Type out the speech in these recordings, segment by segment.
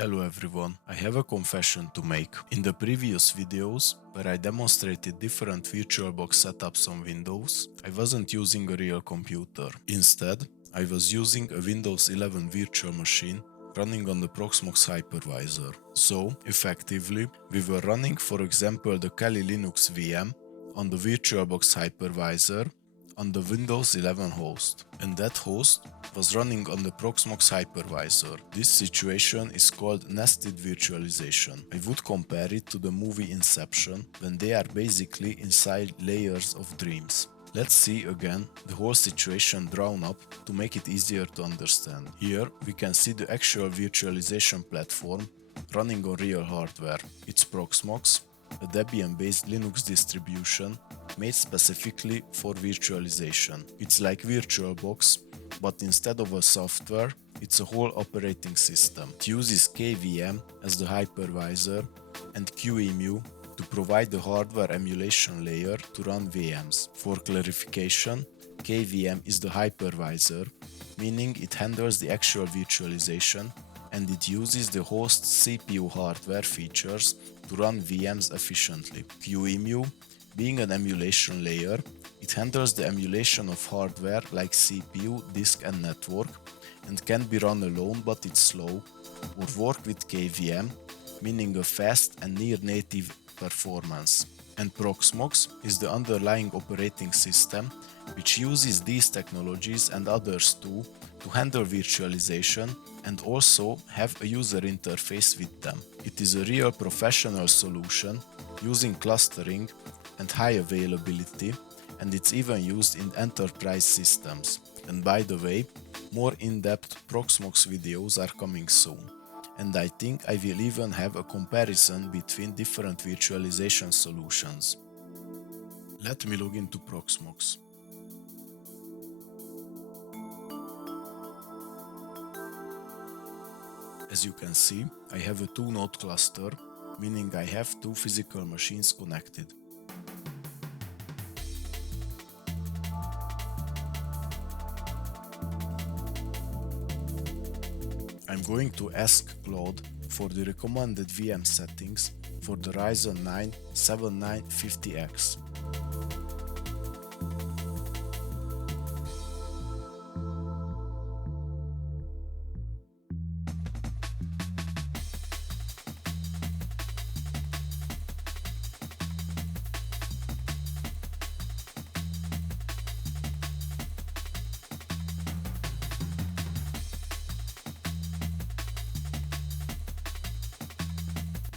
Hello everyone, I have a confession to make. In the previous videos, where I demonstrated different VirtualBox setups on Windows, I wasn't using a real computer. Instead, I was using a Windows 11 virtual machine running on the Proxmox hypervisor. So, effectively, we were running, for example, the Kali Linux VM on the VirtualBox hypervisor on the Windows 11 host, and that host was running on the Proxmox hypervisor. This situation is called nested virtualization. I would compare it to the movie Inception, when they are basically inside layers of dreams. Let's see again the whole situation drawn up to make it easier to understand. Here we can see the actual virtualization platform running on real hardware. It's Proxmox, a Debian-based Linux distribution made specifically for virtualization. It's like VirtualBox, but instead of a software, it's a whole operating system. It uses KVM as the hypervisor and QEMU to provide the hardware emulation layer to run VMs. For clarification, KVM is the hypervisor, meaning it handles the actual virtualization and it uses the host CPU hardware features to run VMs efficiently. QEMU, being an emulation layer, it handles the emulation of hardware like CPU, disk and network and can be run alone but it's slow, or work with KVM, meaning a fast and near-native performance. And Proxmox is the underlying operating system which uses these technologies and others too to handle virtualization and also have a user interface with them. It is a real professional solution using clustering and high availability, and it's even used in enterprise systems. And by the way, more in-depth Proxmox videos are coming soon, and I think I will even have a comparison between different virtualization solutions. Let me log into Proxmox. As you can see, I have a 2-node cluster, meaning I have 2 physical machines connected. I'm going to ask Claude for the recommended VM settings for the Ryzen 9 7950X.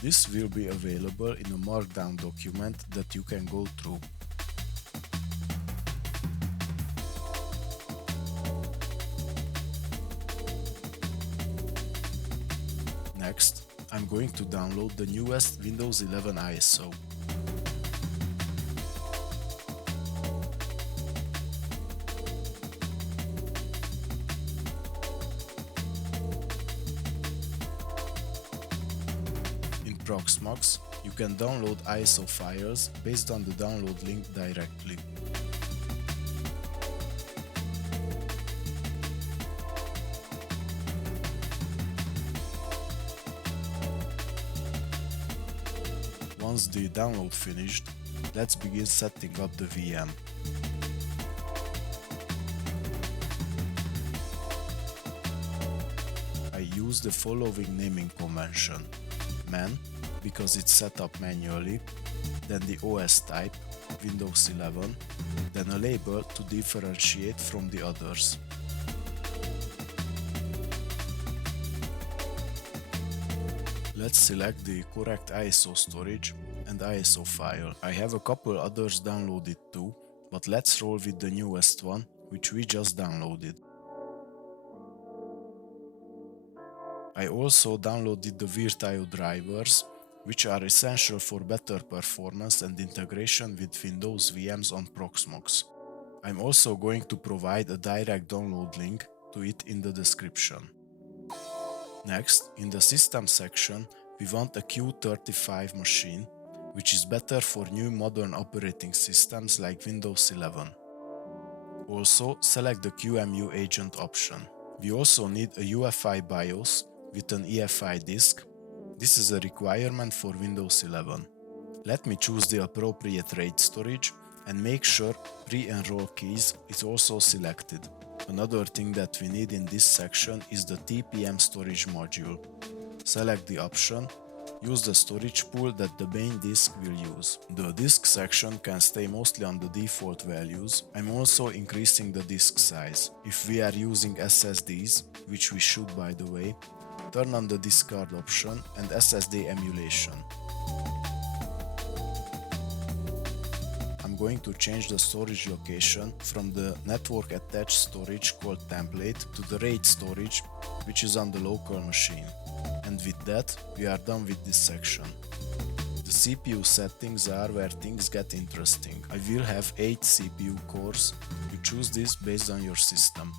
This will be available in a markdown document that you can go through. Next, I'm going to download the newest Windows 11 ISO. In Proxmox, you can download ISO files based on the download link directly. Once the download finished, let's begin setting up the VM. I use the following naming convention: man, because it's set up manually, then the OS type, Windows 11, then a label to differentiate from the others. Let's select the correct ISO storage and ISO file. I have a couple others downloaded too, but let's roll with the newest one, which we just downloaded. I also downloaded the VirtIO drivers, which are essential for better performance and integration with Windows VMs on Proxmox. I'm also going to provide a direct download link to it in the description. Next, in the System section, we want a Q35 machine, which is better for new modern operating systems like Windows 11. Also, select the QEMU agent option. We also need a UEFI BIOS with an EFI disk. This is a requirement for Windows 11. Let me choose the appropriate RAID storage and make sure pre-enroll keys is also selected. Another thing that we need in this section is the TPM storage module. Select the option. Use the storage pool that the main disk will use. The disk section can stay mostly on the default values. I'm also increasing the disk size. If we are using SSDs, which we should by the way, turn on the discard option and SSD emulation. I'm going to change the storage location from the network attached storage called template to the RAID storage, which is on the local machine. And with that, we are done with this section. The CPU settings are where things get interesting. I will have 8 CPU cores. You choose this based on your system.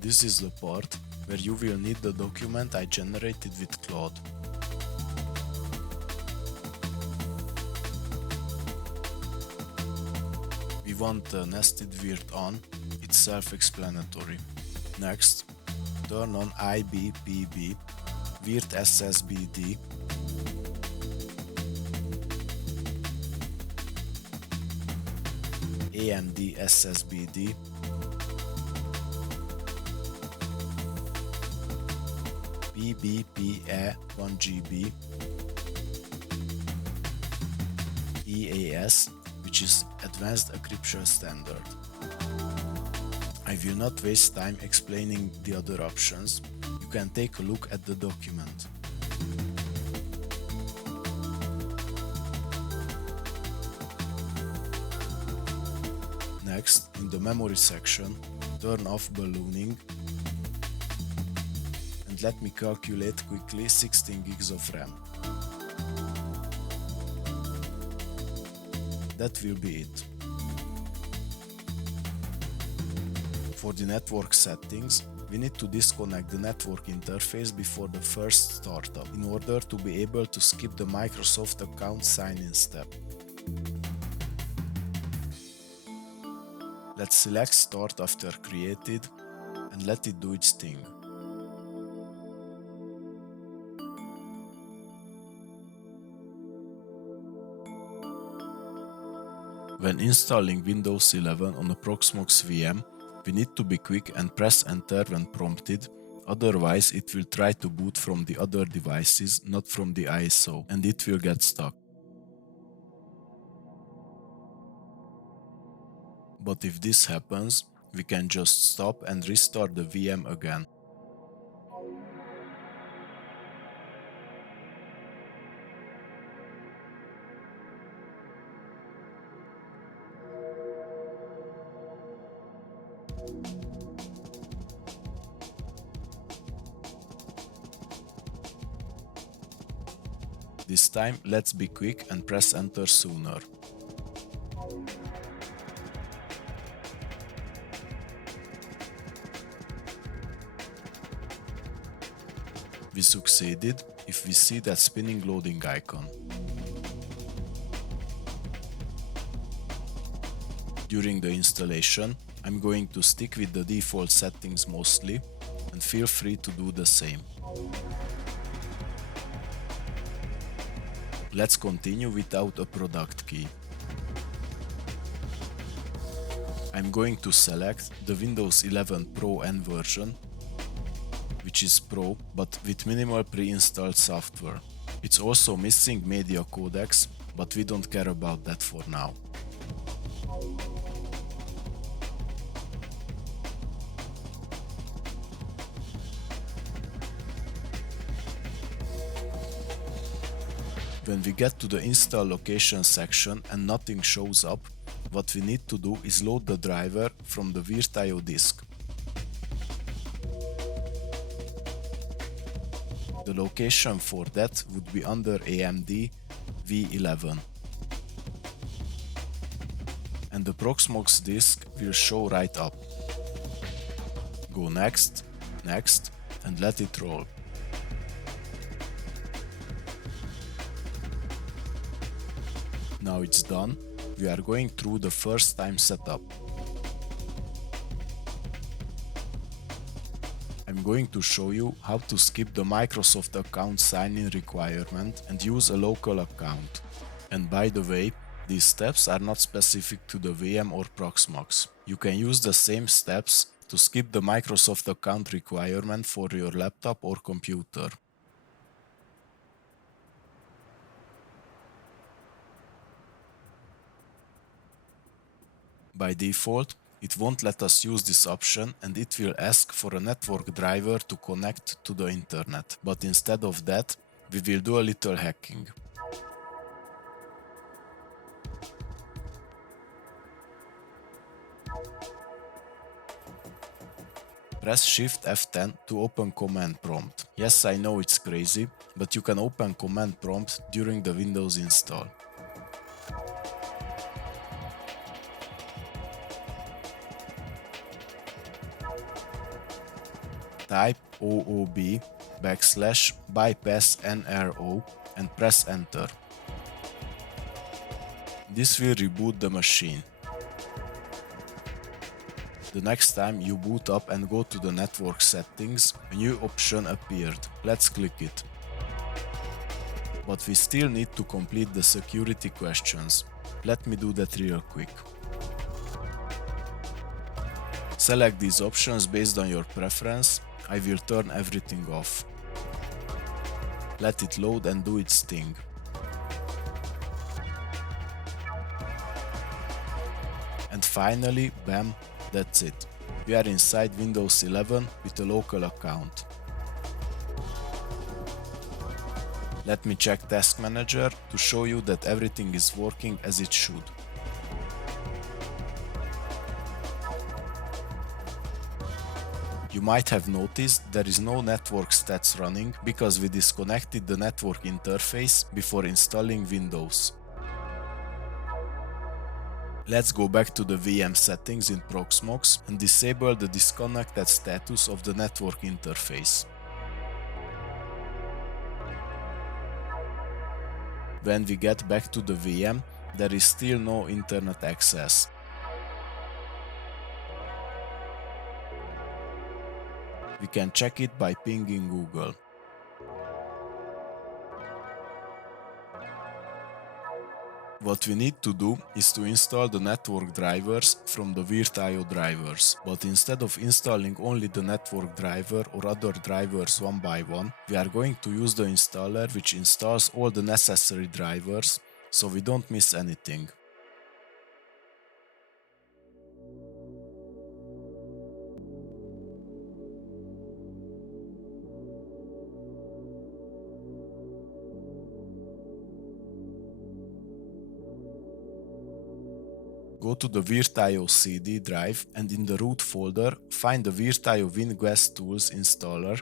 This is the part where you will need the document I generated with Claude. We want a nested virt on, it's self-explanatory. Next, turn on IBPB, virt SSBD, AMD SSBD, BBPE 1GB, EAS, which is Advanced Encryption Standard. I will not waste time explaining the other options. You can take a look at the document. Next, in the memory section, turn off ballooning and let me calculate quickly 16 gigs of RAM. That will be it. For the network settings, we need to disconnect the network interface before the first startup in order to be able to skip the Microsoft account sign-in step. Let's select Start after created and let it do its thing. When installing Windows 11 on a Proxmox VM, we need to be quick and press enter when prompted, otherwise it will try to boot from the other devices, not from the ISO, and it will get stuck. But if this happens, we can just stop and restart the VM again. This time, let's be quick and press enter sooner. We succeeded if we see that spinning loading icon. During the installation, I'm going to stick with the default settings mostly, and feel free to do the same. Let's continue without a product key. I'm going to select the Windows 11 Pro N version, which is Pro but with minimal pre-installed software. It's also missing media codecs, but we don't care about that for now. When we get to the install location section and nothing shows up, what we need to do is load the driver from the VirtIO disk. The location for that would be under AMD V11. And the Proxmox disk will show right up. Go next, next, and let it roll. Now it's done, we are going through the first time setup. I'm going to show you how to skip the Microsoft account sign-in requirement and use a local account. And by the way, these steps are not specific to the VM or Proxmox. You can use the same steps to skip the Microsoft account requirement for your laptop or computer. By default, it won't let us use this option and it will ask for a network driver to connect to the internet. But instead of that, we will do a little hacking. Press Shift F10 to open Command Prompt. Yes, I know it's crazy, but you can open Command Prompt during the Windows install. Type OOB / bypass NRO and press Enter. This will reboot the machine. The next time you boot up and go to the network settings, a new option appeared. Let's click it. But we still need to complete the security questions. Let me do that real quick. Select these options based on your preference. I will turn everything off. Let it load and do its thing. And finally, bam, that's it. We are inside Windows 11 with a local account. Let me check Task Manager to show you that everything is working as it should. You might have noticed there is no network stats running because we disconnected the network interface before installing Windows. Let's go back to the VM settings in Proxmox and disable the disconnected status of the network interface. When we get back to the VM, there is still no internet access. We can check it by pinging Google. What we need to do is to install the network drivers from the VirtIO drivers, but instead of installing only the network driver or other drivers one by one, we are going to use the installer which installs all the necessary drivers, so we don't miss anything. Go to the VirtIO CD drive and in the root folder find the VirtIO WinGuest Tools installer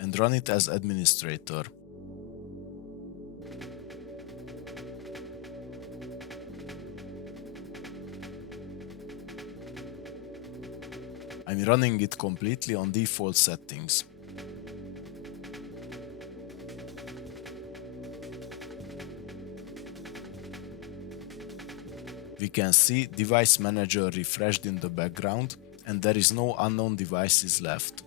and run it as administrator. I'm running it completely on default settings. We can see Device Manager refreshed in the background and there is no unknown devices left.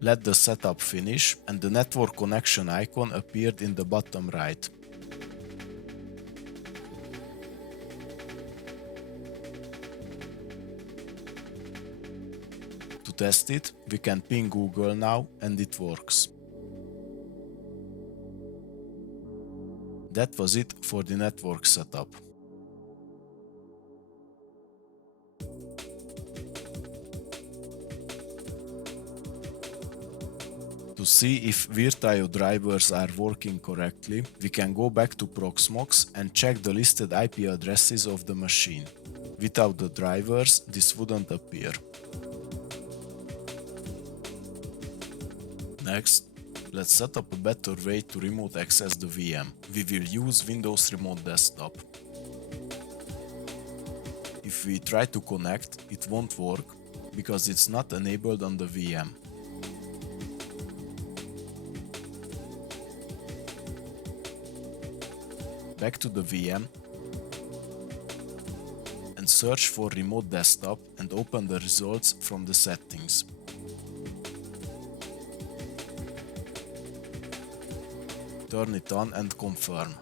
Let the setup finish and the network connection icon appeared in the bottom right. To test it, we can ping Google now and it works. That was it for the network setup. To see if VirtIO drivers are working correctly, we can go back to Proxmox and check the listed IP addresses of the machine. Without the drivers, this wouldn't appear. Next, let's set up a better way to remote access the VM. We will use Windows Remote Desktop. If we try to connect, it won't work because it's not enabled on the VM. Back to the VM and search for remote desktop and open the results from the settings. Turn it on and confirm.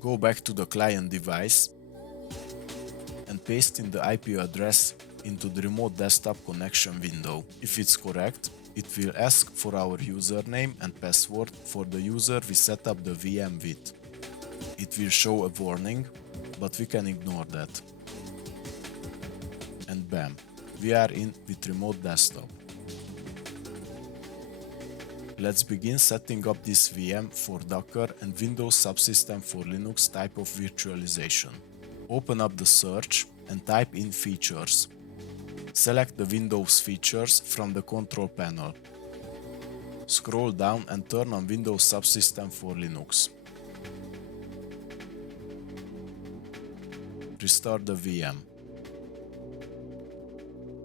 Go back to the client device and paste in the IP address into the remote desktop connection window. If it's correct, it will ask for our username and password for the user we set up the VM with. It will show a warning, but we can ignore that. And bam, we are in with remote desktop. Let's begin setting up this VM for Docker and Windows subsystem for Linux type of virtualization. Open up the search and type in features. Select the Windows features from the control panel. Scroll down and turn on Windows subsystem for Linux. Restart the VM.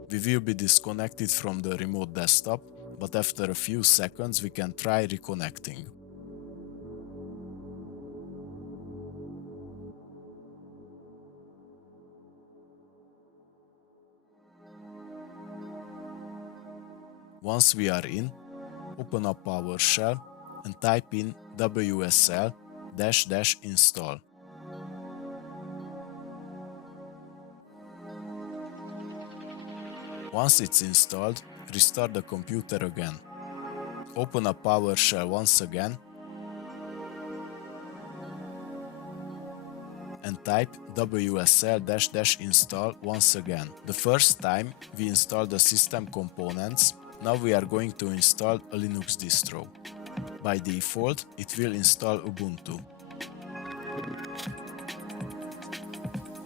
We will be disconnected from the remote desktop, but after a few seconds we can try reconnecting. Once we are in, open up PowerShell and type in wsl-install. Once it's installed, restart the computer again. Open up PowerShell once again and type wsl-install once again. The first time we installed the system components, now we are going to install a Linux distro. By default, it will install Ubuntu.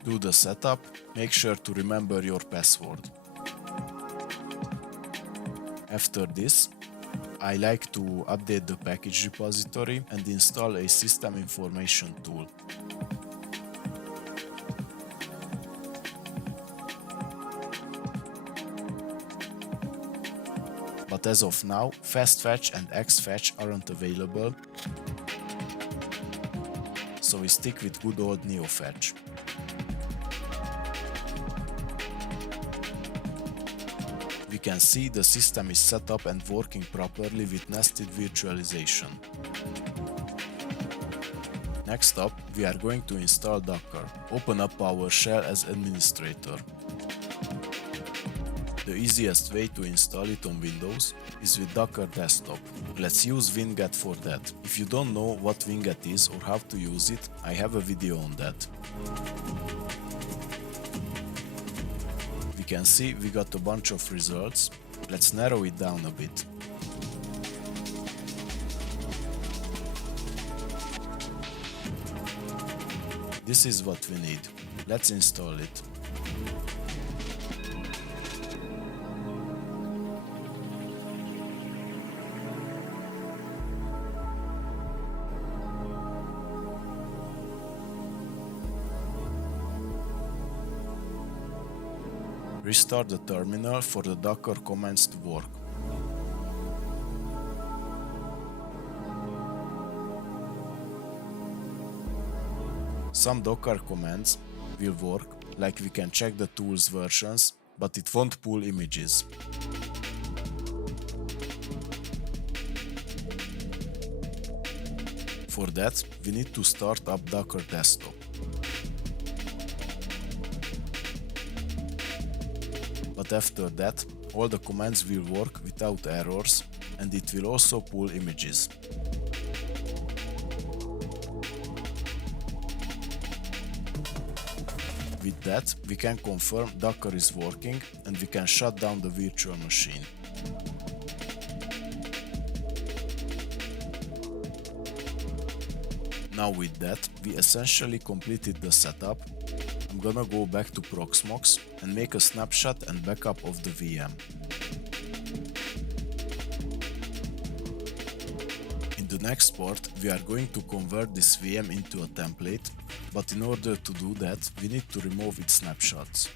Do the setup, make sure to remember your password. After this, I like to update the package repository and install a system information tool. But as of now, fastfetch and xfetch aren't available, so we stick with good old neofetch. We can see the system is set up and working properly with nested virtualization. Next up, we are going to install Docker. Open up PowerShell as administrator. The easiest way to install it on Windows is with Docker Desktop. Let's use winget for that. If you don't know what winget is or how to use it, I have a video on that. We can see we got a bunch of results. Let's narrow it down a bit. This is what we need. Let's install it. Restart the terminal for the Docker commands to work. Some Docker commands will work, like we can check the tool's versions, but it won't pull images. For that, we need to start up Docker Desktop. But after that, all the commands will work without errors, and it will also pull images. With that, we can confirm Docker is working and we can shut down the virtual machine. Now with that, we essentially completed the setup. I'm gonna go back to Proxmox and make a snapshot and backup of the VM. next part, we are going to convert this VM into a template, but in order to do that, we need to remove its snapshots.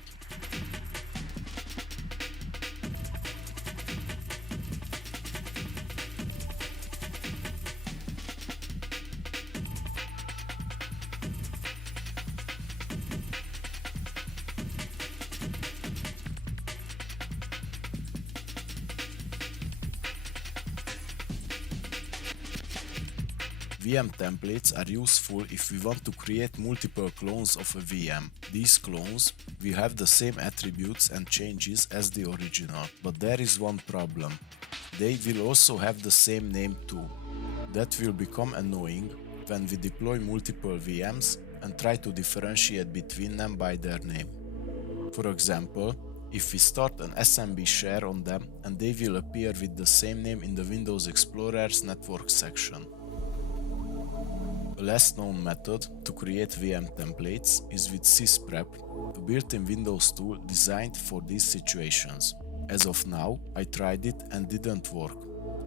VM templates are useful if we want to create multiple clones of a VM. These clones will have the same attributes and changes as the original, but there is one problem. They will also have the same name too. That will become annoying when we deploy multiple VMs and try to differentiate between them by their name. For example, if we start an SMB share on them and they will appear with the same name in the Windows Explorer's network section. A less known method to create VM templates is with sysprep, a built-in Windows tool designed for these situations. As of now, I tried it and didn't work.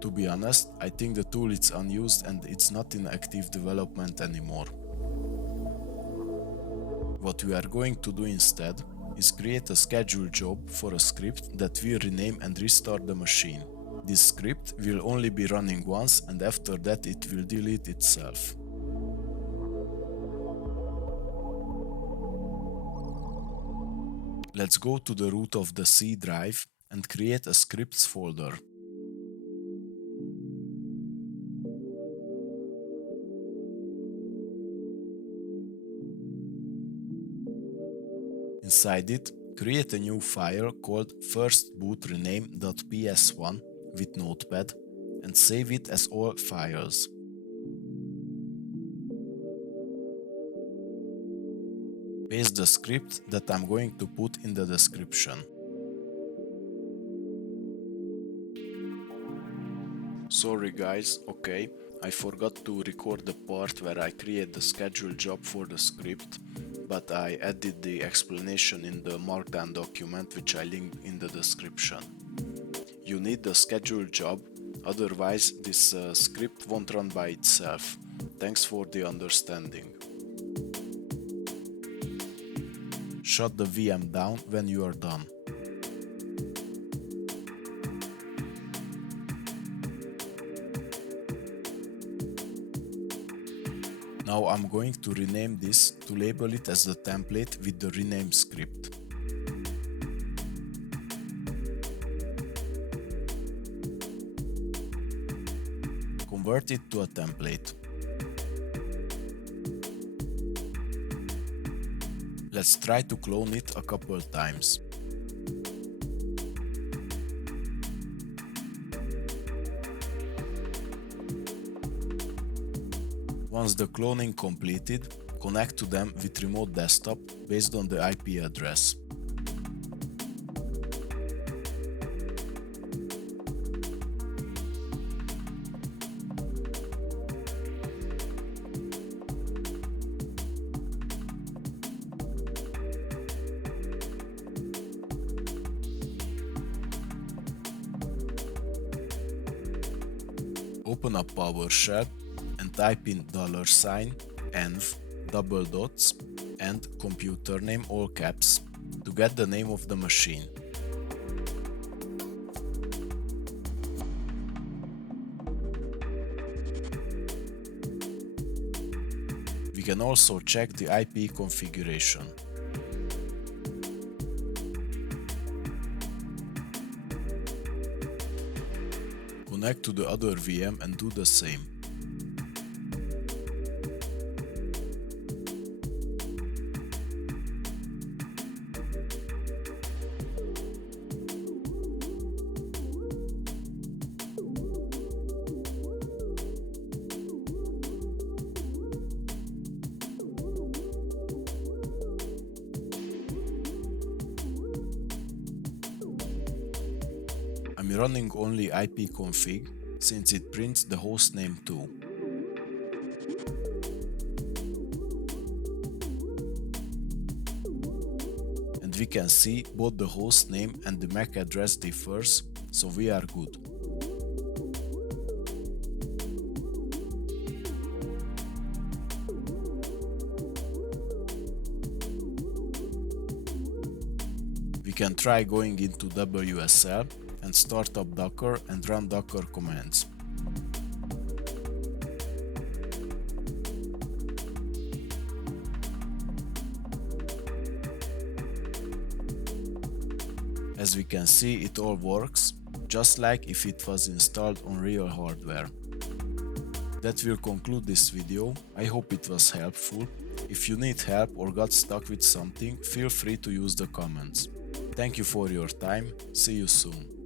To be honest, I think the tool is unused and it's not in active development anymore. What we are going to do instead is create a scheduled job for a script that will rename and restart the machine. This script will only be running once and after that it will delete itself. Let's go to the root of the C drive and create a scripts folder. Inside it, create a new file called firstbootrename.ps1 with Notepad and save it as all files. Paste the script that I'm going to put in the description. Sorry guys, okay, I forgot to record the part where I create the scheduled job for the script, but I added the explanation in the Markdown document which I linked in the description. You need the scheduled job, otherwise this script won't run by itself. Thanks for the understanding. Shut the VM down when you are done. Now I'm going to rename this to label it as the template with the rename script. Convert it to a template. Let's try to clone it a couple times. Once the cloning completed, connect to them with remote desktop based on the IP address. Open up PowerShell and type in $env, double dots, and computer name all caps to get the name of the machine. We can also check the IP configuration. Connect to the other VM and do the same. I'm running only ipconfig since it prints the hostname too. And we can see both the hostname and the MAC address differs, so we are good. can try going into WSL and start up Docker and run Docker commands. As we can see, it all works, just like if it was installed on real hardware. That will conclude this video. I hope it was helpful. If you need help or got stuck with something, feel free to use the comments. Thank you for your time. See you soon.